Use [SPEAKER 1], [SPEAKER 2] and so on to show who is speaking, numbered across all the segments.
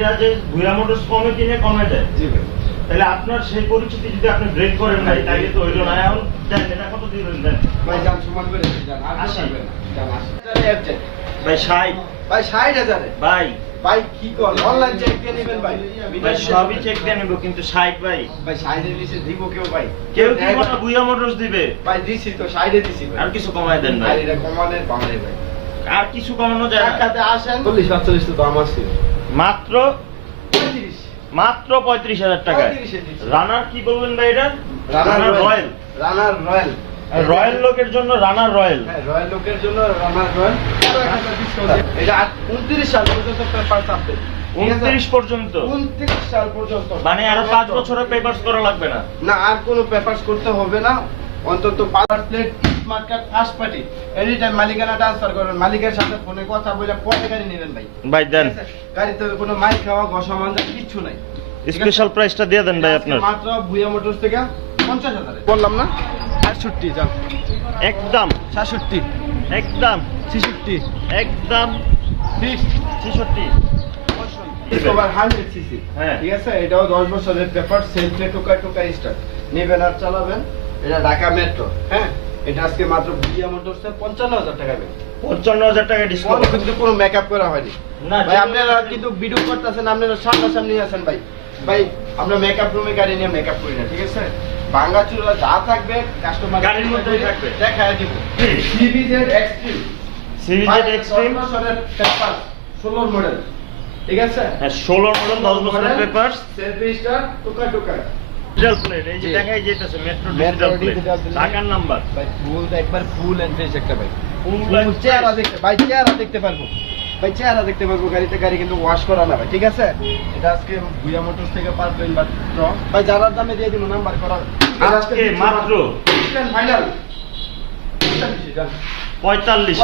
[SPEAKER 1] গাড়িটা যে ভুয়া মোটরস কমে কিনে কমে দেয়।
[SPEAKER 2] জি ভাই।
[SPEAKER 1] তাহলে আপনার সেই পরিচিতি যদি আপনি ব্রেক করেন ভাই তাইলে তো হইল না। এখন দেন এটা কত দিবেন দেন
[SPEAKER 2] ভাই যান সমান করে দিন, যান। আর
[SPEAKER 1] ভাই ষাট।
[SPEAKER 2] ভাই ষাট হাজারে?
[SPEAKER 1] ভাই।
[SPEAKER 2] ভাই কি কর? অনলাইন চেক দিয়ে নেবেন ভাই।
[SPEAKER 1] ভাই সবই চেক দিয়ে নেব কিন্তু ষাট ভাই।
[SPEAKER 2] ভাই ষাটের নিচে দিব কেউ ভাই।
[SPEAKER 1] কেউ দিব না মোটরস দিবে।
[SPEAKER 2] ভাই দিছি তো ষাটে দিছি ভাই।
[SPEAKER 1] আর কিছু কমায় দেন
[SPEAKER 2] আর
[SPEAKER 1] ভাই
[SPEAKER 2] এটা কমানের ভাই।
[SPEAKER 1] আর কিছু কমানো যায় না।
[SPEAKER 2] টাকাতে আসেন। চল্লিশ পাঁচচল্লিশ তো দাম আছে।
[SPEAKER 1] মাত্র
[SPEAKER 2] পঁয়ত্রিশ।
[SPEAKER 1] মাত্র পঁয়ত্রিশ হাজার টাকায়।
[SPEAKER 2] 35 এ দিচ্ছি।
[SPEAKER 1] রানার কি বলবেন ভাই এটা?
[SPEAKER 2] Runner
[SPEAKER 1] Royal.
[SPEAKER 2] Runner Royal.
[SPEAKER 1] Royal লোকের জন্য রানার রয়্যাল।
[SPEAKER 2] হ্যাঁ রয়্যাল লোকের জন্য রানার রয়্যাল। এটা উনত্রিশ সাল পর্যন্ত পেপার চাপবে
[SPEAKER 1] উনত্রিশ পর্যন্ত?
[SPEAKER 2] উনত্রিশ সাল পর্যন্ত।
[SPEAKER 1] মানে আরও পাঁচ বছরের পেপারস করা লাগবে না?
[SPEAKER 2] না আর কোনো পেপারস করতে হবে না। অন্তত power plate smart card first party any time মালিকানা ট্রান্সফার করবেন মালিকের সাথে ফোনে কথা বলে পরে গাড়ি নেবেন ভাই।
[SPEAKER 1] ভাই দেন?
[SPEAKER 2] গাড়িতে কোনো মাইক খাওয়া ঘষা মাঞ্জা কিচ্ছু নাই।
[SPEAKER 1] স্পেশাল প্রাইসটা দিয়ে দেন ভাই আপনার।
[SPEAKER 2] মাত্র ভুয়া মোটরস থেকে পঞ্চাশ হাজারে বললাম না? সাতষট্টি যান।
[SPEAKER 1] একদম।
[SPEAKER 2] সাতষট্টি।
[SPEAKER 1] একদম।
[SPEAKER 2] ছেষট্টি।
[SPEAKER 1] একদম। ছেষট্টি। হ্যাঁ।
[SPEAKER 2] ঠিক আছে? এটাও দশ বছরের পেপার সেলফে টোকা টোকা স্টার্ট নেবেন আর চালাবেন। এটা ঢাকা মেট্রো হ্যাঁ? এটা আজকে মাত্র ভুইয়া মোটরসে পঞ্চান্ন হাজার টাকা
[SPEAKER 1] পঞ্চান্ন হাজার টাকা ডিসকাউন্ট
[SPEAKER 2] কিন্তু কোনো মেকআপ করা হয়নি।
[SPEAKER 1] না,
[SPEAKER 2] ভাই আপনারা কিন্তু ভিডিও করতেছেন আপনারা সামনাসামনি আছেন ভাই। ভাই আমরা মেকআপ রুমে গাড়ি নিয়ে মেকআপ করি না ঠিক আছে? ভাঙ্গা চুরা যা থাকবে কাস্টমার
[SPEAKER 1] গাড়ির মধ্যেই থাকবে।
[SPEAKER 2] দেখায় দিব। সিবিজেড এক্সট্রিম
[SPEAKER 1] সিরিজের এক্সট্রিম
[SPEAKER 2] পেপার ষোলোর মডেল ঠিক আছে?
[SPEAKER 1] হ্যাঁ ষোলো মডেল দশ বছরের পেপার
[SPEAKER 2] সেলফি স্টার টুকা টুকা
[SPEAKER 1] ডিজিটাল প্লেট এই যে
[SPEAKER 2] জি।
[SPEAKER 1] দেখাই যেতেছে metro
[SPEAKER 2] Metro
[SPEAKER 1] digital plate
[SPEAKER 2] digital plate।
[SPEAKER 1] টাকার নাম্বার
[SPEAKER 2] ভাই ফুল একবার ফুল এন্ড ফ্রেশ একটা ভাই।
[SPEAKER 1] Full
[SPEAKER 2] ফুল
[SPEAKER 1] and
[SPEAKER 2] চেহারা
[SPEAKER 1] fresh।
[SPEAKER 2] দেখতে ভাই চেহারা দেখতে পারব। ভাই চেহারা দেখতে পারব গাড়িতে গাড়ি কিন্তু ওয়াশ করা না ভাই ঠিক আছে? এটা আজকে ভুয়া মোটরস থেকে পারবেন বা ভাই যারার দামে দিয়ে দিব নাম্বার করা।
[SPEAKER 1] আজকে মাত্র
[SPEAKER 2] ফাইনাল
[SPEAKER 1] পঁয়তাল্লিশ।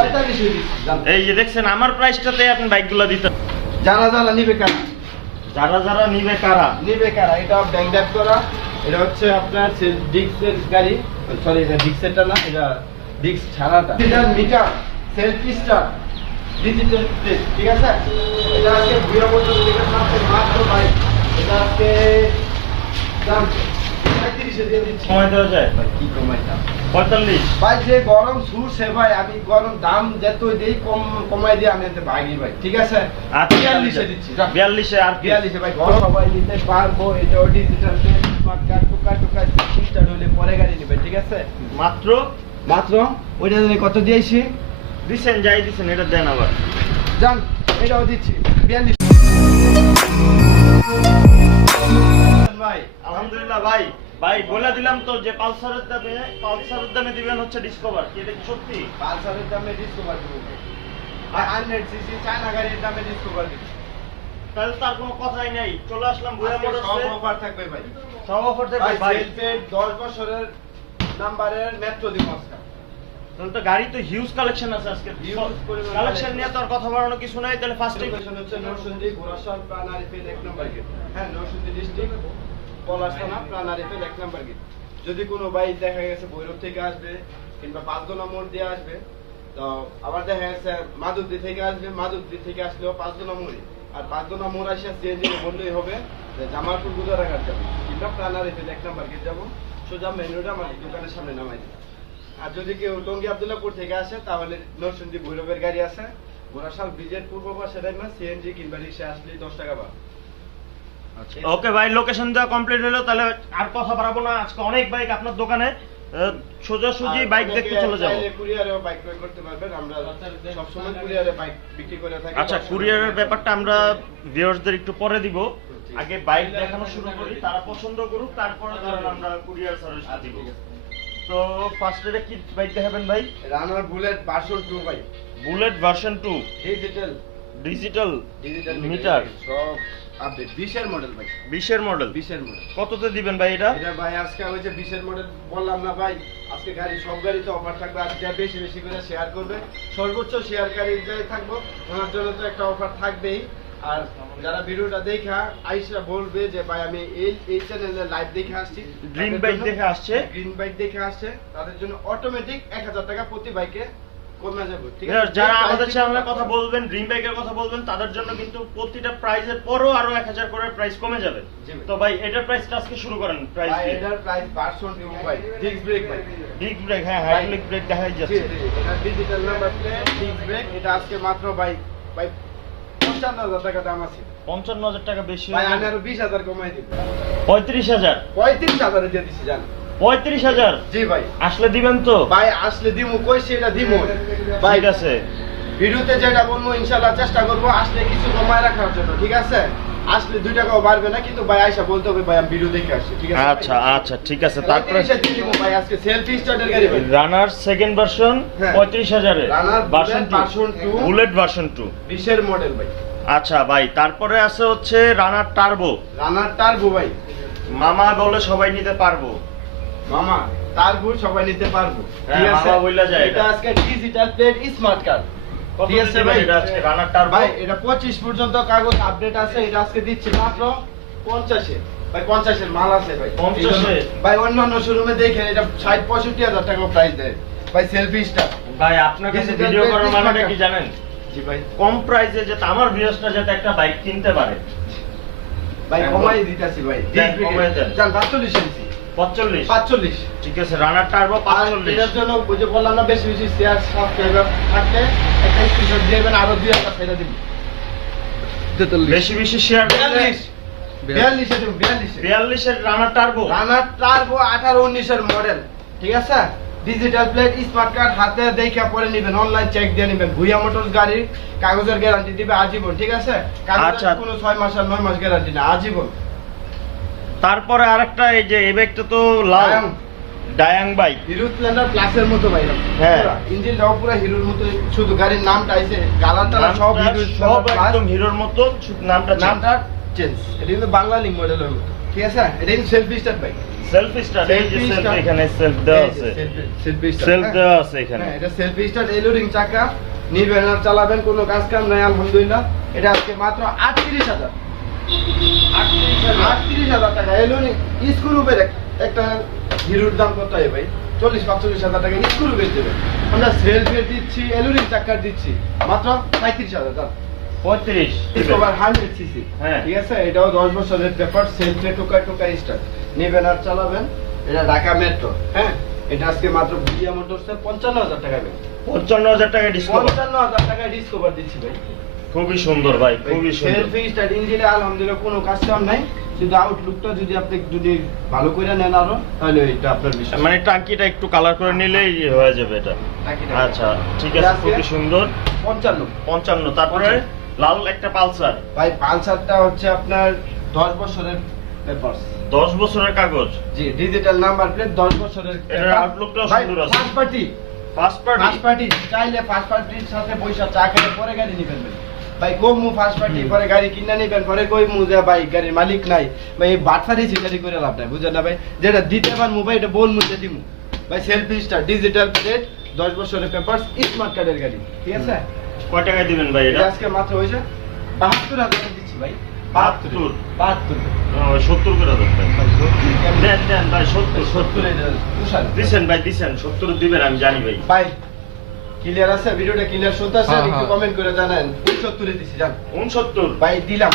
[SPEAKER 1] এই যে দেখছেন আমার প্রাইসটাতে আপনি বাইকগুলো দিতে
[SPEAKER 2] যারা যারা নিবে কারা?
[SPEAKER 1] যারা যারা নিবে কারা?
[SPEAKER 2] নিবে কারা? এটা ব্যাংক ড্যাপ করা এটা হচ্ছে আপনার ডিক্সের গাড়ি সরি এটা ডিক্সেরটা না এটা ডিক্স ছাড়াটা এটা meter self star digital plate ঠিক আছে? এটা আজকে বুয়া বছর থেকে মাত্র বাইক এটা আজকে
[SPEAKER 1] সময় দেওয়া যায়?
[SPEAKER 2] ভাই কি কমাই দাম?
[SPEAKER 1] পঁয়তাল্লিশ।
[SPEAKER 2] ভাই যে গরম ছুটছে ভাই আমি গরম দাম যত দেই কম কমাই দিয়ে আমি এতে ভাগি ভাই ঠিক আছে?
[SPEAKER 1] আচ্ছা
[SPEAKER 2] বিয়াল্লিশে দিচ্ছি
[SPEAKER 1] বিয়াল্লিশে আর
[SPEAKER 2] বিয়াল্লিশে ভাই ঘর সবাই নিতে পারব এটাও ডিজিটাল স্মার্ট কার্ড টুকা টুকা স্টার্ট হলে পরে গাড়ি নেবে ঠিক আছে?
[SPEAKER 1] মাত্র?
[SPEAKER 2] মাত্র? ওইটা কত দিয়েছি?
[SPEAKER 1] দিছেন যাই দিচ্ছেন এটা দেন আবার।
[SPEAKER 2] জান এটাও দিচ্ছি বিয়াল্লিশ। ভাই
[SPEAKER 1] আলহামদুলিল্লাহ ভাই। ভাই বলে দিলাম তো যে পালসারের দামে পালসারের দামে দিবেন হচ্ছে ডিসকভার কি এটা কি সত্যি?
[SPEAKER 2] পালসারের দামে ডিসকভার দেবো আর হান্ড্রেড সিসি চায়না গাড়ির দামে ডিসকভার দিচ্ছি
[SPEAKER 1] তাহলে তার কোনো কথাই নেই। চলে আসলাম বুয়া
[SPEAKER 2] আজকে সব অফার থাকবে ভাই।
[SPEAKER 1] সব অফার থাকবে
[SPEAKER 2] ভাই সেলফের দশ বছরের নাম্বারের মেট্রো দিব আজকে।
[SPEAKER 1] তাহলে তো গাড়ি তো হিউজ কালেকশন আছে আজকে। কালেকশন নিয়ে তো আর কথা বাড়ানো কিছু নাই তাহলে ফার্স্ট
[SPEAKER 2] হচ্ছে নরসিংদী ঘোড়াশাল প্রাণারিফেল এক নম্বর গেট। হ্যাঁ নরসিংদী ডিস্ট্রিক্ট পলাশ থানা প্রাণারিফেল এক নম্বর গেট। যদি কোনো বাইক দেখা গেছে ভৈরব থেকে আসবে কিংবা পাঁচদোনা মোড় দিয়ে আসবে, তো আবার দেখা গেছে মাধবদী থেকে আসবে, মাধবদী থেকে আসলেও পাঁচদোনা মোড়ে আর পাঁচদোনা মোড় আসে সিএনজি বললেই হবে যে জামালপুর গুদারাঘাট যাব। কিংবা প্রাণারিফেল এক নম্বর গেট যাব। সোজা মেন রোড আমার দোকানের সামনে নামাই দিবে। আর যদি কেউ টঙ্গী আবদুল্লাপুর থেকে আসে, তাহলে নরসিংদী ভৈরবের গাড়ি আছে। গোরাশাল ব্রিজের পূর্ব পাশে দেখবেন সিএনজি কিংবা রিক্সা আসলেই দশ টাকা আচ্ছা
[SPEAKER 1] ওকে ভাই লোকেশন দেওয়া কমপ্লিট হলো তাহলে আর কথা বাড়াবো না। আজকে অনেক বাইক আপনার দোকানে। সোজাসুজি বাইক দেখতে চলে যাব।
[SPEAKER 2] কুরিয়ারেও বাইক ক্রয় করতে পারবেন। আমরা সবসময় কুরিয়ারে বাইক বিক্রি করে থাকি
[SPEAKER 1] আচ্ছা কুরিয়ারের ব্যাপারটা আমরা ভিউয়ার্সদের একটু পরে দিব। আগে বাইক দেখানো শুরু করি তারা পছন্দ করুক তারপরে ধরেন আমরা কুরিয়ার সার্ভিস দিব। তো ফার্স্ট এর কি বাইক দেখাবেন ভাই?
[SPEAKER 2] রানার বুলেট ভার্সন টু ভাই
[SPEAKER 1] bullet version two
[SPEAKER 2] digital
[SPEAKER 1] digital
[SPEAKER 2] digital
[SPEAKER 1] meter
[SPEAKER 2] সব। আপডেট বিশের মডেল ভাই।
[SPEAKER 1] বিশের মডেল
[SPEAKER 2] বিশের মডেল
[SPEAKER 1] কততে দিবেন ভাই এটা?
[SPEAKER 2] এটা ভাই আজকে ওই যে বিশের মডেল বললাম না ভাই আজকে গাড়ি সব গাড়িতে অফার থাকবে। আজকে বেশি বেশি করে শেয়ার করবে। সর্বোচ্চ শেয়ারকারী যাই থাকব ওনার জন্য তো একটা অফার থাকবেই। আর যারা ভিডিওটা দেখা আইসা বলবে যে ভাই আমি এই এই চ্যানেলে লাইভ দেখে আসছি। জন্য-
[SPEAKER 1] দেখে আসছে।
[SPEAKER 2] গ্রিন বাইক দেখে আসছে। তাদের জন্য অটোমেটিক এক হাজার টাকা প্রতি বাইকে কমে যাবে? ঠিক
[SPEAKER 1] Viewers,
[SPEAKER 2] আছে
[SPEAKER 1] যারা আমাদের চ্যানেলে কথা বলবেন ড্রিম বাইকের কথা বলবেন তাদের জন্য কিন্তু প্রতিটা প্রাইসের পরও আরও এক হাজার করে প্রাইস কমে যাবে। তো ভাই এটার প্রাইসটা আজকে শুরু করেন প্রাইস
[SPEAKER 2] এটার প্রাইস ভার্সন 2 ভাই ডিস্ক ব্রেক ভাই।
[SPEAKER 1] ডিস্ক ব্রেক হ্যাঁ হাইড্রোলিক ব্রেক দেখাই যাচ্ছে।
[SPEAKER 2] এটা digital number plate disc brake এটা আজকে মাত্র ভাই ভাই 55000 টাকা দাম আছে।
[SPEAKER 1] পঞ্চান্ন হাজার টাকা বেশি
[SPEAKER 2] ভাই আমি আরও 20000 কমাই দিব।
[SPEAKER 1] পঁয়ত্রিশ হাজার।
[SPEAKER 2] 35000 এ দিয়ে দিছি জান।
[SPEAKER 1] পঁয়ত্রিশ হাজার।
[SPEAKER 2] জি ভাই।
[SPEAKER 1] আসলে দিবেন তো?
[SPEAKER 2] ভাই আসলে দিমু কই সেটা দিমু? ভাই
[SPEAKER 1] আছে।
[SPEAKER 2] ভিডিওতে যেটা বলব ইনশাআল্লাহ চেষ্টা করব আসলে কিছু কমায় রাখার জন্য ঠিক আছে? আসলে দুই টাকাও বাড়বে না কিন্তু ভাই আয়সা বলতে হবে ভাই আমি ভিডিও দেখে আসছি ঠিক আছে?
[SPEAKER 1] আচ্ছা আচ্ছা ঠিক আছে তারপরে
[SPEAKER 2] ভাই আজকে সেলফি স্টার্টের গাড়ি ভাই।
[SPEAKER 1] রানার সেকেন্ড ভার্সন
[SPEAKER 2] হ্যাঁ।
[SPEAKER 1] পঁয়ত্রিশ হাজারে।
[SPEAKER 2] Runner
[SPEAKER 1] version
[SPEAKER 2] Bullet version
[SPEAKER 1] two
[SPEAKER 2] two।
[SPEAKER 1] Bullet version two
[SPEAKER 2] বিশের মডেল ভাই।
[SPEAKER 1] আচ্ছা ভাই তারপরে আছে হচ্ছে রানার টার্বো
[SPEAKER 2] রানার টার্বো ভাই।
[SPEAKER 1] মামা বলে সবাই নিতে পারব।
[SPEAKER 2] মামা টার্বো সবাই নিতে পারব।
[SPEAKER 1] হ্যাঁ,
[SPEAKER 2] ঠিক আছে?
[SPEAKER 1] বইলা যায়
[SPEAKER 2] এটা। আজকে ডিজিটাল প্লেট স্মার্ট কার্ড ঠিক আছে ভাই?
[SPEAKER 1] এটা আজকে? রানার
[SPEAKER 2] ভাই এটা 25 পর্যন্ত কাগজ আপডেট আছে এটা আজকে দিচ্ছি মাত্র 50 এ ভাই 50 এর মাল আছে ভাই।
[SPEAKER 1] 50 এ?
[SPEAKER 2] ভাই অন্যান্য শোরুমে দেখেন এটা 60 65 টাকা প্রাইস দেয়। ভাই সেলফি স্টার
[SPEAKER 1] ভাই আপনার কাছে ভিডিও করার মানেটা কি জানেন?
[SPEAKER 2] জি ভাই।
[SPEAKER 1] কম প্রাইসে যাতে আমার ভিউয়ার্সটা যাতে একটা বাইক কিনতে পারে।
[SPEAKER 2] ভাই
[SPEAKER 1] হ্যাঁ,
[SPEAKER 2] কমাই। দিতাছি ভাই।
[SPEAKER 1] দেন, কমাই দেন।
[SPEAKER 2] জান 45 ইঞ্চি
[SPEAKER 1] পঁচল্লিশ
[SPEAKER 2] 45
[SPEAKER 1] ঠিক আছে রানার টার্বো
[SPEAKER 2] আর
[SPEAKER 1] পাঁচচল্লিশ।
[SPEAKER 2] জন্য বুঝে বললাম না বেশি বেশি শেয়ার সাবস্ক্রাইবার থাকলে একটা স্ক্রিনশট দিয়ে আরও দুই হাজার ছেড়ে দিব
[SPEAKER 1] বেশি বেশি শেয়ার
[SPEAKER 2] বিয়াল্লিশ। বিয়াল্লিশে দিব বিয়াল্লিশে।
[SPEAKER 1] বিয়াল্লিশের রানার টার্বো
[SPEAKER 2] রানার টার্বো আঠারো উনিশের মডেল ঠিক আছে? ডিজিটাল প্লেট স্মার্ট কার্ড হাতে দেখে পরে নেবেন অনলাইন চেক দিয়ে নেবেন। ভুইয়া মোটরস গাড়ির কাগজের গ্যারান্টি দিবে আজীবন ঠিক আছে? কাগজের
[SPEAKER 1] আচ্ছা।
[SPEAKER 2] কোনো ছয় মাস আর নয় মাস গ্যারান্টি না আজীবন।
[SPEAKER 1] তারপরে আরেকটা এই যে এই বাইকটা তো লাল।
[SPEAKER 2] ডায়াং।
[SPEAKER 1] বাইক
[SPEAKER 2] হিরো স্প্লেন্ডার প্লাসের মতো ভাই
[SPEAKER 1] হ্যাঁ।
[SPEAKER 2] ইঞ্জিনটাও পুরো হিরোর মতো। শুধু গাড়ির নামটা আইছে কালারটা সব হিরো
[SPEAKER 1] সব একদম হিরোর মতো শুধু নামটা
[SPEAKER 2] নামটা চেঞ্জ এটা কিন্তু বাংলা লিঙ্ক মডেলের মতো। ঠিক আছে? এটা কিন্তু selfie start bike
[SPEAKER 1] self start এই যে সেলফ এখানে সেলফ দেওয়া আছে।
[SPEAKER 2] সেলফি
[SPEAKER 1] সেলফ দেওয়া আছে এখানে।
[SPEAKER 2] হ্যাঁ এটা সেলফি স্টার্ট এলোরিং চাকা। নিবেন আর চালাবেন কোনো কাজ কাম নাই আলহামদুলিল্লাহ। এটা আজকে মাত্র আটত্রিশ হাজার। আটত্রিশ হাজার টাকা। এলোরিং স্ক্রু একটা হিরোর দাম কত হয় ভাই? চল্লিশ পাঁচচল্লিশ হাজার টাকা স্ক্রু বের দেবে। আমরা সেলফি দিচ্ছি এলোরিং চাকা দিচ্ছি। মাত্র পঁয়ত্রিশ হাজার দাম
[SPEAKER 1] পঁয়ত্রিশ
[SPEAKER 2] হান্ড্রেড সিসি। ঠিক আছে? এটাও দশ বছরের পেপার সেলফে টোকা টোকা স্টার্ট নেবেন আর চালাবেন। এটা ঢাকা মেট্রো হ্যাঁ? এটা আজকে মাত্র ভিডিয়া মোটরসে পঞ্চান্ন হাজার টাকা
[SPEAKER 1] পঞ্চান্ন হাজার টাকা ডিসকাউন্ট
[SPEAKER 2] পঞ্চান্ন হাজার টাকা ডিসকভার দিচ্ছি ভাই।
[SPEAKER 1] খুবই সুন্দর ভাই খুবই সুন্দর।
[SPEAKER 2] সেলফি স্টার্ট ইঞ্জিনে আলহামদুলিল্লাহ কোনো কাজ কাম নাই। শুধু আউটলুকটা যদি আপনি যদি ভালো করে নেন আরও তাহলে এটা আপনার বিষয়
[SPEAKER 1] মানে টাঙ্কিটা একটু কালার করে নিলেই হয়ে যাবে এটা। আচ্ছা ঠিক আছে খুবই সুন্দর।
[SPEAKER 2] পঞ্চান্ন।
[SPEAKER 1] পঞ্চান্ন তারপরে লাল একটা পালসার।
[SPEAKER 2] ভাই পালসারটা হচ্ছে আপনার দশ বছরের পেপারস
[SPEAKER 1] দশ বছরের কাগজ?
[SPEAKER 2] জি ডিজিটাল নাম্বার প্লেট 10 বছরের
[SPEAKER 1] এটার outlook-টাও সুন্দর আছে।
[SPEAKER 2] First party
[SPEAKER 1] first
[SPEAKER 2] first
[SPEAKER 1] party
[SPEAKER 2] party চাইলে ফার্স্ট পার্টির সাথে পয়সা চা খেলে পরে গাড়ি নিবেন ভাই। কম ফার্স্ট পার্টি পরে গাড়ি কিনে নিবেন পরে কই মু যে ভাই গাড়ির মালিক নাই। ভাই এই বাটফারি সিটারি করে লাভ নাই বুঝেন না ভাই? যেটা দিতে পার মু ভাই এটা বল মুতে দিমু। ভাই সেলফি স্টার ডিজিটাল প্লেট 10 বছরের পেপারস স্মার্ট কার্ডের গাড়ি ঠিক আছে?
[SPEAKER 1] কয় টাকায় দিবেন ভাই
[SPEAKER 2] এটা? আজকে মাত্র হইছে 72000 দিচ্ছি ভাই।
[SPEAKER 1] 72
[SPEAKER 2] 72
[SPEAKER 1] সত্তর করে দেন ভাই। দেন দেন ভাই সত্তর সত্তর দিছেন ভাই দিছেন সত্তর দিবেন আমি জানি ভাই।
[SPEAKER 2] ভাই ক্লিয়ার আছে? ভিডিওটা ক্লিয়ার শুনতেছেন?
[SPEAKER 3] হ্যাঁ,
[SPEAKER 2] একটু
[SPEAKER 3] হ্যাঁ।
[SPEAKER 2] কমেন্ট করে জানেন। 69 দিছি জান
[SPEAKER 1] উনসত্তর?
[SPEAKER 2] ভাই দিলাম।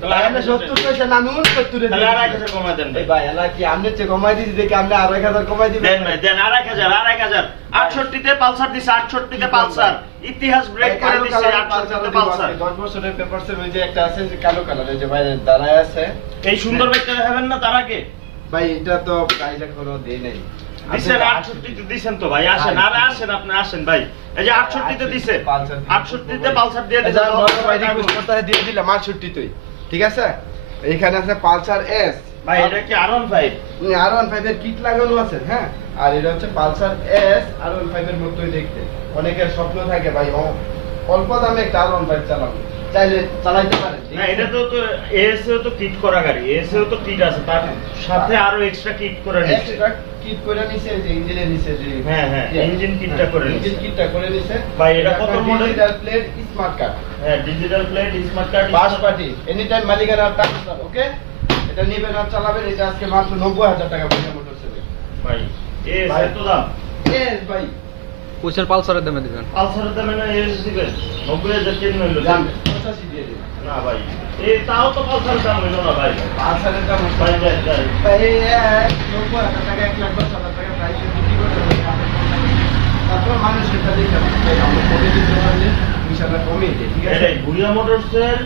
[SPEAKER 1] তাহলে
[SPEAKER 2] ভাই 70 পয়সা না 69 এ
[SPEAKER 1] তাহলে আর এক হাজার কমায় দেন
[SPEAKER 2] ভাই।
[SPEAKER 1] ভাই
[SPEAKER 2] ভাই কি আপনি চেয়ে কমাই দিছি? দেখি আপনি আর 1000 কমাই দিবেন
[SPEAKER 1] দেন ভাই দেন আর এক হাজার আর এক হাজার। আটষট্টিতে পালসার দিছে আটষট্টিতে পালসার। ইতিহাস ব্রেক করে
[SPEAKER 2] কালো
[SPEAKER 1] দিছে
[SPEAKER 2] কালারের
[SPEAKER 1] আটষট্টিতে
[SPEAKER 2] পালসার
[SPEAKER 1] পালসার।
[SPEAKER 2] দিব আজকে। 10 বছরের পেপারসের মধ্যে একটা আছে যে কালো কালারের যে বাইরে দাঁড়ায় আছে।
[SPEAKER 1] এই সুন্দর ব্যাগটা দেখাবেন না তার আগে?
[SPEAKER 2] ভাই এটা তো প্রাইস এখনও দেই নাই।
[SPEAKER 1] দিছেন আটষট্টিতে দিছেন তো ভাই আসেন। আর আসেন আপনি আসেন ভাই। এই যে আটষট্টিতে দিছে। আটষট্টিতে পালসার দিয়ে দিছে।
[SPEAKER 2] বড় ভাই রিকোয়েস্ট করতে দিয়ে দিলাম 68 ঠিক আছে? এখানে আছে পালসার এস
[SPEAKER 1] ভাই এটা কি R one five
[SPEAKER 2] R one five এর কিট লাগানো আছে হ্যাঁ? আর এটা হচ্ছে Pulsar S R one five এর মতোই দেখতে। অনেকের স্বপ্ন থাকে ভাই অল্প দামে একটা আর ওয়ান ফাইভ চালাবো। চাইলে চালাইতে ঠিক
[SPEAKER 1] না এটা তো তো এএসএও তো কিট করা গাড়ি এএসএও তো কিট আছে তার সাথে আরও এক্সট্রা কিট করে নিচ্ছে।
[SPEAKER 2] Extra kit করে নিছে যে ইঞ্জিনের নিচে যে
[SPEAKER 1] হ্যাঁ, হ্যাঁ, engine kitটা করে নিছে।
[SPEAKER 2] ইঞ্জিন কিটটা করে নিছে।
[SPEAKER 1] ভাই, এটা কত model?
[SPEAKER 2] Digital plate smart card
[SPEAKER 1] হ্যাঁ ডিজিটাল প্লেট স্মার্ট কার্ড
[SPEAKER 2] পাঁচ পার্টি এনি টাইম মালিকানা টাকা ওকে এটা নিবেন আর চালাবেন এটা আজকে মাত্র নব্বই হাজার টাকা পয়সা মোটর সেবে
[SPEAKER 1] ভাই এ
[SPEAKER 2] ভাই।
[SPEAKER 1] এত দাম।
[SPEAKER 2] এস ভাই।
[SPEAKER 3] পয়সার পালসারের দামে দিবেন।
[SPEAKER 1] পালসারের দামে না এস দিবেন? নব্বই হাজার কেমন হইল?
[SPEAKER 2] দাম পঁচাশি দিয়ে দিন।
[SPEAKER 1] না ভাই এই তাও তো পালসারের দাম হইল না ভাই।
[SPEAKER 2] পালসারের দাম
[SPEAKER 1] ভাই যাই যাই।
[SPEAKER 2] ভাই এক নব্বই হাজার টাকা এক লাখ দশ হাজার টাকা প্রাইসে বিক্রি করতে হবে তারপর মানুষের সাথে আমরা কমে দিতে পারলে ইনশাল্লাহ কমিয়ে দিই ঠিক আছে?
[SPEAKER 1] ভুইয়া মোটরসের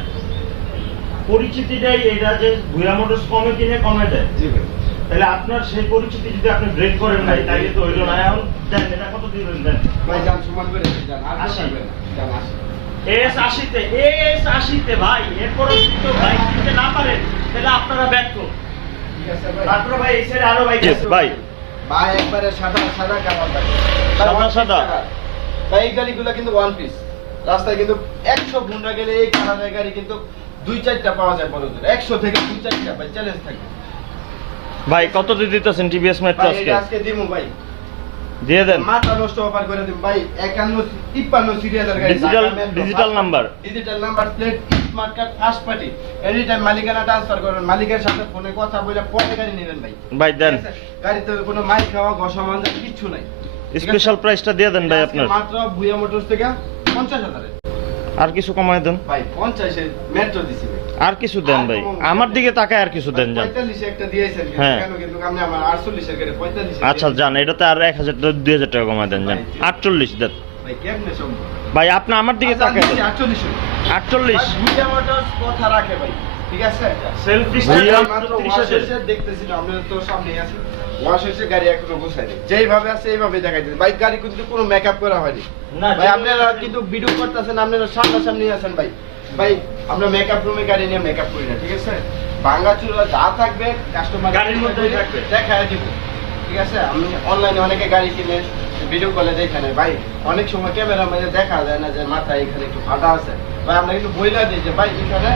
[SPEAKER 1] পরিচিতিটাই এটা যে ভুইয়া মোটরস কমে কিনে কমে দেয়।
[SPEAKER 2] জি ভাই।
[SPEAKER 1] তাহলে আপনার সেই পরিচিতি যদি আপনি ব্রেক করেন নাই তাহলে তো হইল না। এখন দেন এটা কত দিবেন দেন?
[SPEAKER 2] ভাই যান সমান করে যান। আর
[SPEAKER 1] আশি।
[SPEAKER 2] করবেন না। যান আসি
[SPEAKER 1] এস আশিতে এস আশিতে ভাই এরপরে যদি ভাই কিনতে না পারেন তাহলে আপনারা ব্যর্থ।
[SPEAKER 2] ঠিক ভাই।
[SPEAKER 1] তারপরে ভাই এই সাইডে আরও ভাই ভাই।
[SPEAKER 2] ভাই একবারে সাদা সাদা ভাই।
[SPEAKER 1] সাদা
[SPEAKER 2] one piece
[SPEAKER 1] সাদা।
[SPEAKER 2] ভাই এই গাড়িগুলো কিন্তু ওয়ান পিস রাস্তায় কিন্তু একশো গুন্ডা গেলে এই কালারের গাড়ি কিন্তু দুই চারটা পাওয়া যায় বড় একশো থেকে দুই চারটা ভাই চ্যালেঞ্জ থাকে।
[SPEAKER 1] ভাই কত দিতেছেন টিভিএস মেট্রো আজকে
[SPEAKER 2] দিমু ভাই।
[SPEAKER 1] দিয়ে দেন।
[SPEAKER 2] মাথা নষ্ট অফার করে দিন ভাই। একান্ন তিপ্পান্ন সিরিয়ালের গাড়ি
[SPEAKER 1] Digital- digital number।
[SPEAKER 2] Digital number plate smart card first party any time মালিকানা ট্রান্সফার করবেন মালিকের সাথে ফোনে কথা বলে পরে গাড়ি নেবেন ভাই।
[SPEAKER 1] ভাই দেন?
[SPEAKER 2] গাড়িতে কোনো মাইক খাওয়া মাঞ্জা কিচ্ছু নাই?
[SPEAKER 1] স্পেশাল প্রাইসটা দিয়ে দেন ভাই আপনার।
[SPEAKER 2] মাত্র ভুয়া মোটরস থেকে পঞ্চাশ হাজারে
[SPEAKER 1] আর কিছু কমায় দেন।
[SPEAKER 2] ভাই পঞ্চাশে মেট্রো দিছি।
[SPEAKER 1] আর কিছু দেন ভাই। আমার দিকে তাকায় আর কিছু দেন যান।
[SPEAKER 2] পঁয়তাল্লিশে একটা দিয়েছেন
[SPEAKER 1] হ্যাঁ।
[SPEAKER 2] কেন কিন্তু আপনি আমার আটচল্লিশের গাড়ি পঁয়তাল্লিশে
[SPEAKER 1] আচ্ছা যান এটাতে আর এক হাজার টাকা দুই হাজার টাকা কমায় দেন যান। আটচল্লিশ দেন।
[SPEAKER 2] ভাই কেমনে সম্ভব
[SPEAKER 1] ভাই আপনি আমার দিকে
[SPEAKER 2] আচ্ছা,
[SPEAKER 1] তাকায়
[SPEAKER 2] আটচল্লিশে। কথা রাখে ভাই ঠিক আছে?
[SPEAKER 1] সেলফি
[SPEAKER 2] দেখতেছি আপনারা তো সামনেই আছেন। ওয়াশ হয়েছে, গাড়ি এখনও গোছায় যেইভাবে আছে এইভাবে দেখাই দিন ভাই গাড়ি কিন্তু কোনো মেকআপ করা হয়নি। ভাই আপনারা কিন্তু ভিডিও করতেছেন আপনারা সামনাসামনি আছেন ভাই। ভাই আমরা মেকআপ রুমে গাড়ি নিয়ে মেকআপ করি না ঠিক আছে? ভাঙ্গা চুলা যা থাকবে কাস্টমার
[SPEAKER 1] গাড়ির মধ্যেই থাকবে।
[SPEAKER 2] দেখায় দিব ঠিক আছে? আমি অনলাইনে অনেকে গাড়ি কিনে ভিডিও কলে দেখানে ভাই অনেক সময় ক্যামেরা মাঝে দেখা যায় না যে মাথায় এখানে একটু ফাটা আছে। ভাই আমরা কিন্তু বইলা দিই যে ভাই এখানে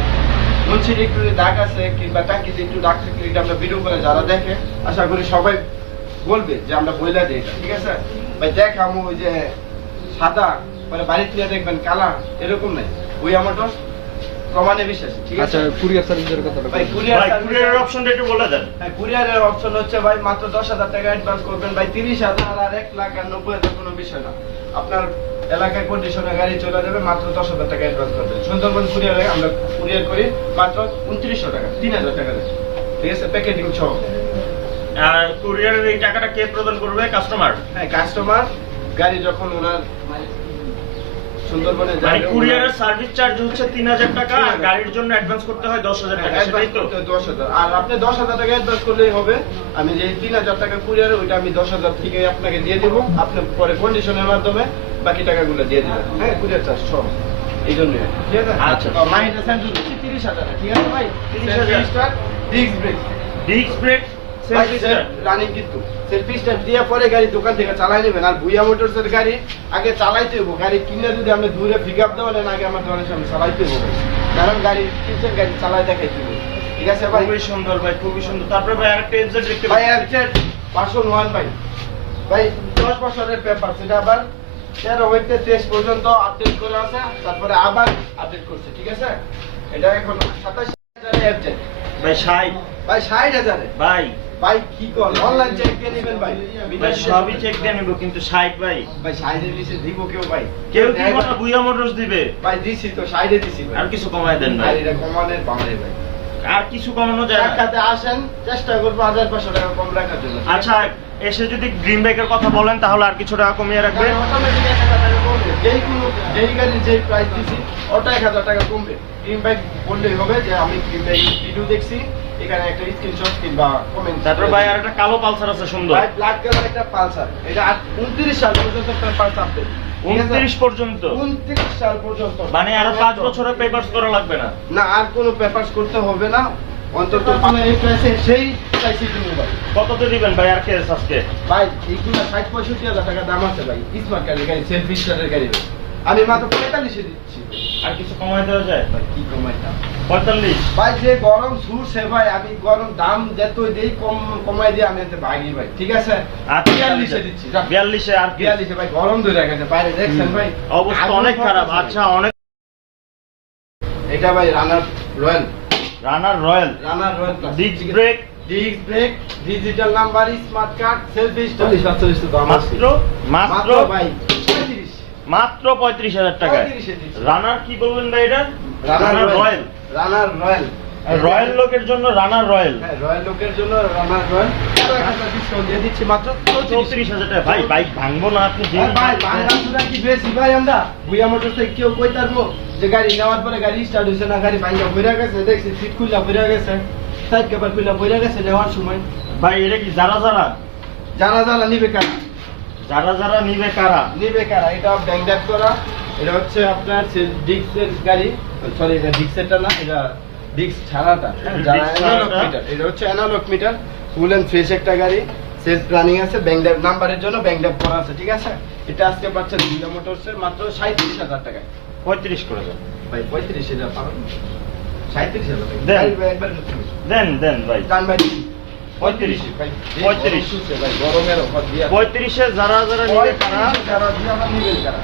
[SPEAKER 2] মুন্সির একটু দাগ আছে কিংবা টাঙ্কিতে একটু দাগ থাকলে এটা আমরা ভিডিও করে যারা দেখে আশা করি সবাই বলবে যে আমরা বইলা দিই এটা, ঠিক আছে? ভাই দেখামো ওই যে সাদা মানে বাড়িতে নিয়ে দেখবেন কালা এরকম নাই। ওই আমার তো প্রমাণে বিশ্বাস ঠিক
[SPEAKER 3] আচ্ছা কুরিয়ার সার্ভিসের কথা
[SPEAKER 2] ভাই কুরিয়ার
[SPEAKER 1] ভাই কুরিয়ারের অপশনটা একটু বলে দেন।
[SPEAKER 2] হ্যাঁ কুরিয়ারের অপশন হচ্ছে ভাই মাত্র দশ হাজার টাকা অ্যাডভান্স করবেন। ভাই তিরিশ হাজার আর এক লাখ আর নব্বই হাজার কোনো বিষয় না। আপনার এলাকায় কন্ডিশনে গাড়ি চলে যাবে মাত্র দশ হাজার টাকা অ্যাডভান্স করবেন সুন্দরবন কুরিয়ারে আমরা কুরিয়ার করি মাত্র উনত্রিশশো টাকা তিন হাজার টাকা দেয় ঠিক আছে? প্যাকেটিং সহ।
[SPEAKER 1] আর কুরিয়ারের এই টাকাটা কে প্রদান করবে? কাস্টমার
[SPEAKER 2] হ্যাঁ কাস্টমার গাড়ি যখন ওনার সুন্দরবনে
[SPEAKER 1] মানে কুরিয়ারের সার্ভিস চার্জ হচ্ছে টাকা আর গাড়ির জন্য অ্যাডভান্স করতে হয় দশ হাজার টাকা সেটাই তো।
[SPEAKER 2] করতে দশ হাজার। আর আপনি দশ হাজার টাকা অ্যাডভান্স করলেই হবে। আমি যে তিন হাজার টাকা কুরিয়ারে ওইটা আমি দশ হাজার থেকে আপনাকে দিয়ে দেবো। আপনি পরে কন্ডিশনের মাধ্যমে বাকি টাকাগুলো দিয়ে দেবেন। হ্যাঁ কুরিয়ার চার্জ সব এই জন্য ঠিক আছে।
[SPEAKER 1] আচ্ছা।
[SPEAKER 2] তিরিশ হাজার ঠিক আছে ভাই?
[SPEAKER 1] 30,000
[SPEAKER 2] disc brake
[SPEAKER 1] disc brake
[SPEAKER 2] running কিন্তু। সেলফি স্টার্ট দিয়ে পরে গাড়ি দোকান থেকে চালাই নেবেন। আর ভুইয়া মোটরসের গাড়ি আগে চালাইতে হব গাড়ি কিনে যদি আপনি দূরে পিক আপ দেওয়ালেন আগে আমার দোকানের সামনে চালাইতে হবে কারণ গাড়ি কিনছেন গাড়ি চালাই দেখাইতে হবে ঠিক আছে ভাই?
[SPEAKER 1] খুবই সুন্দর ভাই খুবই সুন্দর। তারপরে ভাই আরেকটা এফজেড দেখতে
[SPEAKER 2] ভাই অ্যাপচেট ভার্সন ওয়ান ভাই। ভাই দশ বছরের পেপার সেটা আবার তেরো হইতে তেইশ পর্যন্ত আপডেট করে আছে। তারপরে আবার আপডেট করছে ঠিক আছে? এটা এখন সাতাশ হাজারে অ্যাপচেট
[SPEAKER 1] ভাই ষাট।
[SPEAKER 2] ভাই ষাট হাজারে
[SPEAKER 1] ভাই।
[SPEAKER 2] ভাই কি কর? অনলাইন চেক দিয়ে নেবেন ভাই।
[SPEAKER 1] ভাই সবই চেক দিয়ে নেব কিন্তু ষাট ভাই।
[SPEAKER 2] ভাই দিব কেউ ভাই।
[SPEAKER 1] কেউ না। বুইয়া মোটরস দিবে?
[SPEAKER 2] ভাই দিছি তো সাইডে দিছি ভাই।
[SPEAKER 1] আর কিছু কমায় দেন ভাই।
[SPEAKER 2] এটা কমানের ভাই।
[SPEAKER 1] আর কিছু কমানো যায় না।
[SPEAKER 2] টাকাতে আসেন চেষ্টা করব হাজার পাঁচশো টাকা কম রাখার জন্য।
[SPEAKER 1] আচ্ছা এসে যদি গ্রিন বাইকের কথা বলেন তাহলে আর কিছু টাকা কমিয়ে রাখবে?
[SPEAKER 2] অটোমেটিক টাকা কমবে। যেই কোনো যেই গাড়ির যেই প্রাইস দিছি ওটা এক হাজার টাকা কমবে। গ্রিন বাইক বললেই হবে যে আমি গ্রিন বাইক ভিডিও দেখছি। এখানে একটা স্ক্রিনশট কিংবা কমেন্ট
[SPEAKER 1] তারপর ভাই আর একটা কালো পালসার আছে সুন্দর।
[SPEAKER 2] ভাই ব্ল্যাক কালার একটা পালসার এটা উনত্রিশ সাল পর্যন্ত পেপার চাপবে
[SPEAKER 1] উনত্রিশ পর্যন্ত?
[SPEAKER 2] উনত্রিশ সাল পর্যন্ত।
[SPEAKER 1] মানে আরও পাঁচ বছরের পেপারস করা লাগবে না?
[SPEAKER 2] না আর কোনো পেপারস করতে হবে না। অন্তত মানে এই প্রাইসে সেই প্রাইসে কিনবো ভাই।
[SPEAKER 1] কততে দিবেন ভাই আর কেস আজকে?
[SPEAKER 2] ভাই এইগুলো ষাট পঁয়ষট্টি হাজার টাকা দাম আছে ভাই। স্মার্ট গাড়ি গাড়ি সেলফি স্টারের গাড়ি। আমি মাত্র পঁয়তাল্লিশে দিচ্ছি।
[SPEAKER 1] আর কিছু কমায় দেওয়া যায়?
[SPEAKER 2] ভাই কি কমাই কমাইতাম
[SPEAKER 1] পঁয়তাল্লিশ।
[SPEAKER 2] ভাই যে গরম ছুটছে ভাই আমি গরম দাম যত দেই কম কমাই দিয়ে আমি এতে ভাগি ভাই ঠিক আছে?
[SPEAKER 1] আর
[SPEAKER 2] বিয়াল্লিশে দিচ্ছি।
[SPEAKER 1] বিয়াল্লিশে আর?
[SPEAKER 2] বিয়াল্লিশে ভাই গরম ধরে গেছে বাইরে দেখছেন ভাই?
[SPEAKER 1] অবস্থা অনেক খারাপ। আচ্ছা অনেক
[SPEAKER 2] এটা ভাই Runner Royal.
[SPEAKER 1] Runner Royal.
[SPEAKER 2] Runner Royal
[SPEAKER 1] disc brake
[SPEAKER 2] disc brake digital number smart card self
[SPEAKER 3] পাঁচচল্লিশ তো দাম আছে।
[SPEAKER 1] মাত্র মাত্র
[SPEAKER 2] মাত্র ভাই
[SPEAKER 1] মাত্র পঁয়ত্রিশ হাজার টাকায়।
[SPEAKER 2] 35 এ দিচ্ছি।
[SPEAKER 1] রানার কি বলবেন ভাই এটা?
[SPEAKER 2] Runner
[SPEAKER 1] Royal.
[SPEAKER 2] Runner Royal.
[SPEAKER 1] Royal লোকের জন্য রানার রয়্যাল।
[SPEAKER 2] হ্যাঁ রয়্যাল লোকের জন্য রানার রয়্যাল। দিয়ে দিচ্ছি মাত্র
[SPEAKER 1] চৌত্রিশ হাজার টাকা। ভাই বাইক ভাঙবো না আপনি যে
[SPEAKER 2] ভাই বাংলাদেশে কি বেশি? ভাই আমরা ভুইয়া মোটর থেকে কেউ কই তারবো যে গাড়ি নেওয়ার পরে গাড়ি স্টার্ট হইছে না গাড়ি ভাঙা বইরা গেছে দেখছি সিট খুললা বইরা গেছে সাইড খুললা বইরা গেছে নেওয়ার সময়।
[SPEAKER 1] ভাই এটা কি যারা যারা?
[SPEAKER 2] যারা যারা নিবে কারা?
[SPEAKER 1] যারা যারা নিবে কারা?
[SPEAKER 2] নিবে কারা? এটা ব্যাংক ড্যাপ করা। এটা হচ্ছে আপনার ডিক্সের গাড়ি। সরি এটা ডিক্সেরটা না এটা ডিক্স ছাড়াটা। অ্যানালগ মিটার এটা হচ্ছে analog meter full and fresh একটা গাড়ি। সেলফ রানিং আছে ব্যাংক ড্যাপ নাম্বারের জন্য ব্যাংক ড্যাপ করা আছে ঠিক আছে? এটা আজকে পাচ্ছেন দুইটা মোটরসের মাত্র সাঁত্রিশ হাজার টাকায়
[SPEAKER 1] পঁয়ত্রিশ করে দেন।
[SPEAKER 2] ভাই পঁয়ত্রিশ হাজার পাবেন সাঁত্রিশ হাজার টাকা।
[SPEAKER 1] দেন।
[SPEAKER 2] একবার
[SPEAKER 1] দেন দেন ভাই।
[SPEAKER 2] ডান ভাই
[SPEAKER 1] পঁয়ত্রিশ।
[SPEAKER 2] ভাই
[SPEAKER 1] পঁয়ত্রিশ।
[SPEAKER 2] গরম চলছে ভাই গরমের অফার দিয়া
[SPEAKER 1] পঁয়ত্রিশে যারা যারা নিবে কারা
[SPEAKER 2] পঁয়ত্রিশে যারা দিয়ে আমার নিবেন কারা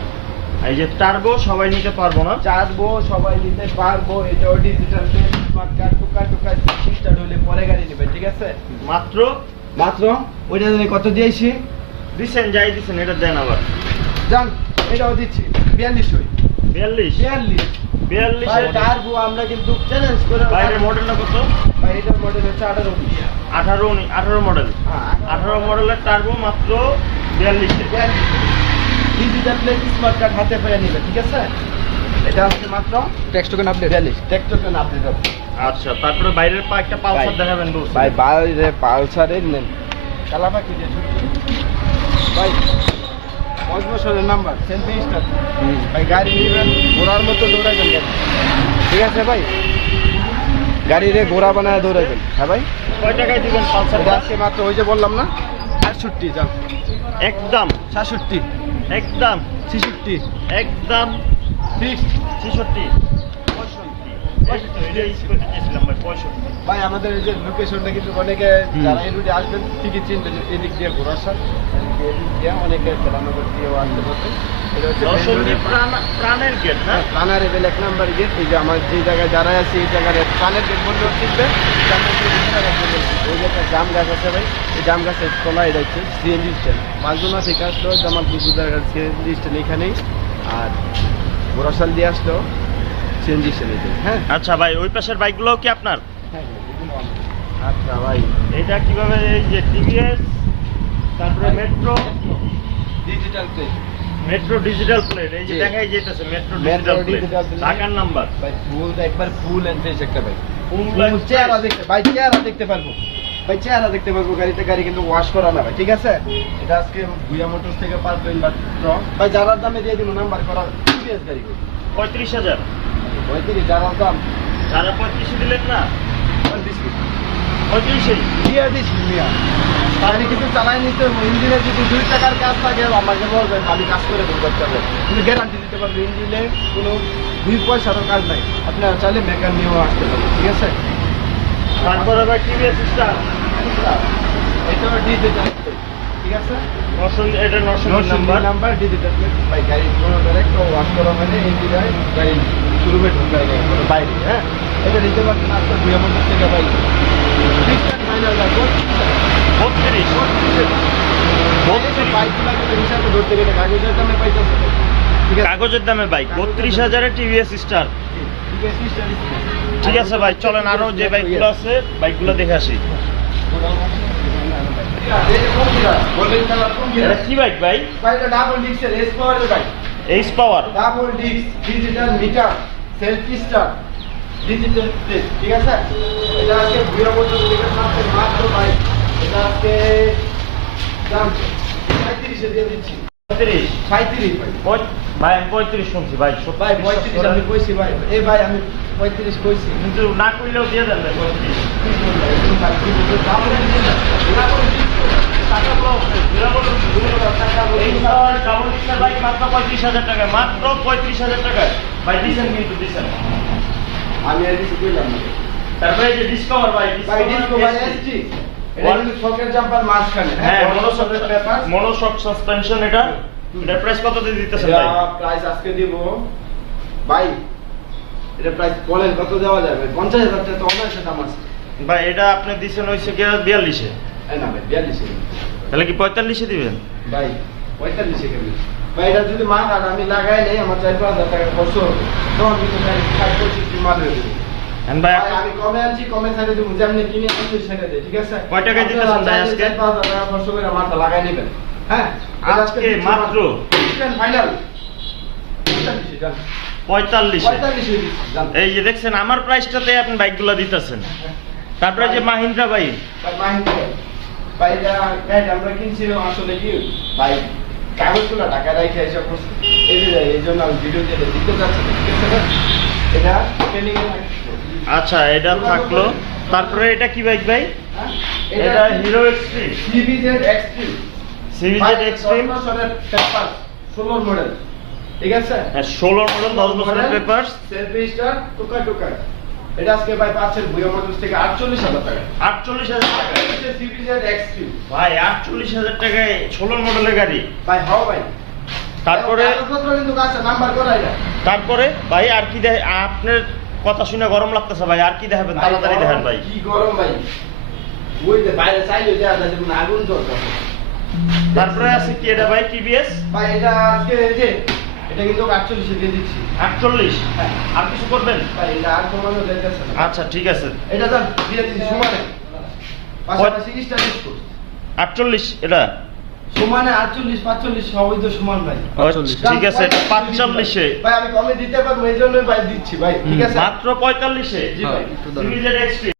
[SPEAKER 1] এই যে টার্বো সবাই নিতে পারব না?
[SPEAKER 2] চাটবো সবাই নিতে পারব। এটাও ডিজিটাল স্মার্ট কার্ড টুকা টুকা স্টার্ট হলে পরে গাড়ি নেবে ঠিক আছে?
[SPEAKER 1] মাত্র?
[SPEAKER 2] মাত্র? ওইটা কত দিয়েছি?
[SPEAKER 1] দিছেন যাই দিছেন এটা দেন আবার।
[SPEAKER 2] জান এটাও দিচ্ছি। বিয়াল্লিশ ওই
[SPEAKER 1] বিয়াল্লিশ?
[SPEAKER 2] বিয়াল্লিশ।
[SPEAKER 1] বিয়াল্লিশ
[SPEAKER 2] টার্বো আমরা কিন্তু চ্যালেঞ্জ করে
[SPEAKER 1] বাইরের মডেলটা কত?
[SPEAKER 2] এটার মডেল হচ্ছে আঠারো
[SPEAKER 1] আঠারো আঠারো মডেল
[SPEAKER 2] হ্যাঁ
[SPEAKER 1] আঠারো। মডেলের টার্বো মাত্র বিয়াল্লিশে।
[SPEAKER 2] ডিজিটাল প্লেট স্মার্ট কার্ড হাতে পেয়ে নিবে ঠিক আছে? এটা হচ্ছে মাত্র
[SPEAKER 3] ট্যাক্স টোকেন আপডেট
[SPEAKER 2] বিয়াল্লিশ। টেকটোকেন আপডেট হবে।
[SPEAKER 1] আচ্ছা তারপরে বাইরের পা একটা পালসার দেখাবেন
[SPEAKER 2] ভাই বাইরে পালসারের নেন। কি ভাই পাঁচ বছরের নাম্বার সেলফি স্টার ভাই গাড়ি নেবেন ঘোড়ার মতো দৌড়াইবেন ঠিক আছে ভাই? গাড়িরে ঘোড়া বানায় দৌড়াইবেন হ্যাঁ ভাই?
[SPEAKER 1] কয় টাকায় দিবেন পালসার
[SPEAKER 2] আজকে মাত্র ওই যে বললাম না? সাতষট্টি যান
[SPEAKER 1] একদম।
[SPEAKER 2] সাতষট্টি
[SPEAKER 1] একদম।
[SPEAKER 2] ছেষট্টি।
[SPEAKER 1] একদম। ছেষট্টি। ভাই
[SPEAKER 2] আমাদের এই যে লোকেশনটা কিন্তু অনেকে। যারা এই রুটে আসবেন ঠিকই চিনবেন এদিক দিয়ে এদিক দিয়ে অনেকে রান্নাঘর দিয়েও আসতে
[SPEAKER 1] প্রাণ প্রাণের গেট
[SPEAKER 2] হ্যাঁ, প্রাণার এবেল এক নাম্বার গেট। এই যে আমার যে জায়গায় যারা আছে এই জায়গার প্রাণের গেট বললেও চিনবে। ওই যে একটা জাম গাছ আছে ভাই এই জাম গাছের তলায় হচ্ছে সিএনজি স্ট্যান্ড পাঁচজন আছে আসলো জামালপুর বুদারঘাট সিএনজি স্ট্যান্ড এখানেই। আর ঘোরাশাল দিয়ে আসলো সিএনজি স্ট্যান্ড হ্যাঁ?
[SPEAKER 1] আচ্ছা ভাই ওই পাশের বাইকগুলোও কি আপনার?
[SPEAKER 2] আচ্ছা ভাই।
[SPEAKER 1] এটা কীভাবে এই যে টিভিএস তারপরে metro
[SPEAKER 2] digital plate
[SPEAKER 1] metro digital plate এই যে দেখাই যেতেছে মেট্রো ডিজিটাল প্লেট ঢাকার নাম্বার।
[SPEAKER 2] ভাই ফুল একবার ফুল এন্ড ফ্রেশ একটা ভাই। ফুল চেহারা দেখতে ভাই চেহারা দেখতে পারব। ভাই চেহারা দেখতে পারব গাড়িতে গাড়ি কিন্তু ওয়াশ করা না ভাই ঠিক আছে? এটা আজকে ভুইয়া মোটরস থেকে পারবেন বা ভাই যারার দামে দিয়ে দিব নাম্বার করা টিভিএস গাড়ি
[SPEAKER 1] পঁয়ত্রিশ হাজার।
[SPEAKER 2] পঁয়ত্রিশ যারার দাম।
[SPEAKER 1] যারা পঁয়ত্রিশে দিলেন না।
[SPEAKER 2] পঁয়ত্রিশ। দিয়ে দিস মিয়া গাড়ি কিন্তু চালাই নিতে ইঞ্জিনে যদি দুই টাকার কাজ থাকে আমাকে বলবেন আমি কাজ করে দেবো করতে হবে। কিন্তু গ্যারান্টি দিতে পারব ইঞ্জিনে কোনো দুই পয়সারও কাজ নাই। আপনারা চাইলে মেকার নিয়েও আসতে পারবেন ঠিক আছে?
[SPEAKER 1] তারপরে ভাই টিভিএস স্টার
[SPEAKER 2] ডিজিটাল ঠিক আছে?
[SPEAKER 1] এটা নাম্বার
[SPEAKER 2] নাম্বার ডিজিটাল ভাই গাড়ি কোনো ডাইরেক্ট ওয়াশ করা মানে ইঞ্জিনে গাড়ি শুরু হয়ে ঢুকে যায় বাইরে হ্যাঁ? এটা দিতে পারছেন আজকে দুই আমার থেকে
[SPEAKER 1] বত্রিশ।
[SPEAKER 2] ধরতে গেলে কাগজের দামে
[SPEAKER 1] বাইক বত্রিশ হাজারে টিভিএস স্টার
[SPEAKER 2] ঠিক আছে
[SPEAKER 1] ভাই চলেন আরও যে বাইকগুলো আছে বাইকগুলো দেখে আসি। কি বাইক ভাই। H power
[SPEAKER 2] Double disc, digital meter, self start, digital plate, ঠিক আছে? এটা আজকে বছর থেকে সাথে মাত্র বাইক। এটা আজকে দাম 35 দিয়ে দিচ্ছি।
[SPEAKER 1] পঁয়ত্রিশ
[SPEAKER 2] 35 ভাই।
[SPEAKER 1] ভাই আমি পঁয়ত্রিশ শুনছি ভাই
[SPEAKER 2] ভাই
[SPEAKER 1] বিশ্বাস
[SPEAKER 2] 35
[SPEAKER 1] করেন।
[SPEAKER 2] আমি কইছি ভাই। এই ভাই আমি 35 কইছি।
[SPEAKER 1] কিন্তু না করলেও দিয়ে দেন ভাই পঁয়ত্রিশ স্টার মাত্র পঁয়ত্রিশ হাজার টাকা মাত্র পঁয়ত্রিশ হাজার কিন্তু দিছেন
[SPEAKER 2] আমি আর কিছু কইলাম না।
[SPEAKER 1] তারপরে যে ডিসকভার ভাই
[SPEAKER 2] ভাই ডিসকভার এসটি এটা কিন্তু শকের জাম্পার মাঝখানে
[SPEAKER 1] হ্যাঁ?
[SPEAKER 2] বড় পেপার
[SPEAKER 1] মনোশক সাসপেনশন এটা। এটার প্রাইস কত দিয়ে দিতেছেন ভাই?
[SPEAKER 2] প্রাইস আজকে দিব। ভাই এটা প্রাইস বলেন কত দেওয়া যাবে? পঞ্চাশ হাজার টাকা তো অনায়াসে দাম আছে।
[SPEAKER 1] ভাই এটা আপনি দিছেন হইছে কি
[SPEAKER 2] না ভাই
[SPEAKER 1] তাহলে কি পঁয়তাল্লিশে দিবেন?
[SPEAKER 2] ভাই পঁয়তাল্লিশে কেমন? ভাই এটা যদি মাল আর আমি লাগাই নেই আমার চার পাঁচ হাজার টাকা খরচ হবে। তখন কিন্তু ষাট পঁচিশ মাল হয়ে যাবে? আমি কমে আনছি কমে ছেড়ে দেবো। যেমনি কিনে আনছি দেয় ঠিক আছে?
[SPEAKER 1] কয় ভাই আজকে?
[SPEAKER 2] পাঁচ হাজার টাকা খরচ করে মালটা লাগাই নেবেন। হ্যাঁ?
[SPEAKER 1] আজকে মাত্র?
[SPEAKER 2] ফাইনাল
[SPEAKER 1] পঁয়তাল্লিশে
[SPEAKER 2] পঁয়তাল্লিশে?
[SPEAKER 1] এই যে দেখছেন আমার প্রাইসটাতে আপনি বাইকগুলো দিতেছেন। তারপরে যে মাহিন্দ্রা বাইক
[SPEAKER 2] ভাই মাহিন্দ্রা। আমরা কিনছিলাম আসলে কি? ভাই কাগজগুলো টাকা রাখে এসব এই জন্য আমি ভিডিও দিয়ে দিতে চাচ্ছি? এটা ট্রেনিং
[SPEAKER 1] আচ্ছা এটা থাকল। তারপরে এটা কি বাইক ভাই?
[SPEAKER 2] হ্যাঁ?
[SPEAKER 1] এটা Hero Extreme
[SPEAKER 2] CBZ Extreme।
[SPEAKER 1] CBZ Extreme
[SPEAKER 2] paper, 16 model. ঠিক আছে?
[SPEAKER 1] হ্যাঁ ষোলো মডেল দশ বছরের পেপার
[SPEAKER 2] সেলফি স্টার টুকা টুকা এটা আজকে ভাই পাচ্ছেন ভুয়া থেকে আটচল্লিশ হাজার টাকা।
[SPEAKER 1] আটচল্লিশ হাজার টাকা ভাই আটচল্লিশ হাজার টাকায় মডেলের গাড়ি।
[SPEAKER 2] ভাই হাও ভাই।
[SPEAKER 1] তারপরে?
[SPEAKER 2] কিন্তু নাম্বার
[SPEAKER 1] তারপরে? ভাই আর কি দেখে আপনার কথা শুনে গরম লাগতেছে ভাই আর কি দেখাবেন? তাড়াতাড়ি দেখেন ভাই।
[SPEAKER 2] কি গরম ভাই। ওই যে বাইরে চাইলে যায় আগুন
[SPEAKER 1] তারপরে আছে কি এটা ভাই টিভিএস
[SPEAKER 2] ভাই এটা আজকে যে এটা কিন্তু আটচল্লিশে দিয়ে দিচ্ছি।
[SPEAKER 1] আটচল্লিশ
[SPEAKER 2] হ্যাঁ।
[SPEAKER 1] আর কিছু করবেন?
[SPEAKER 2] এটা আর কমানো যাইতেছে
[SPEAKER 1] আচ্ছা ঠিক আছে।
[SPEAKER 2] এটা যান দিয়ে দিচ্ছি সমানে। পাশাপাশি স্টাইলিশ
[SPEAKER 1] আটচল্লিশ এটা?
[SPEAKER 2] সমানে আটচল্লিশ পাঁচচল্লিশ সবই তো সমান ভাই।
[SPEAKER 1] ও, ঠিক আছে এটা পাঁচচল্লিশে।
[SPEAKER 2] ভাই আমি কমে দিতে পারব এই জন্যই ভাই দিচ্ছি ভাই। ঠিক আছে?
[SPEAKER 1] মাত্র পঁয়তাল্লিশে।
[SPEAKER 2] জি ভাই।
[SPEAKER 1] এক্সট্রিম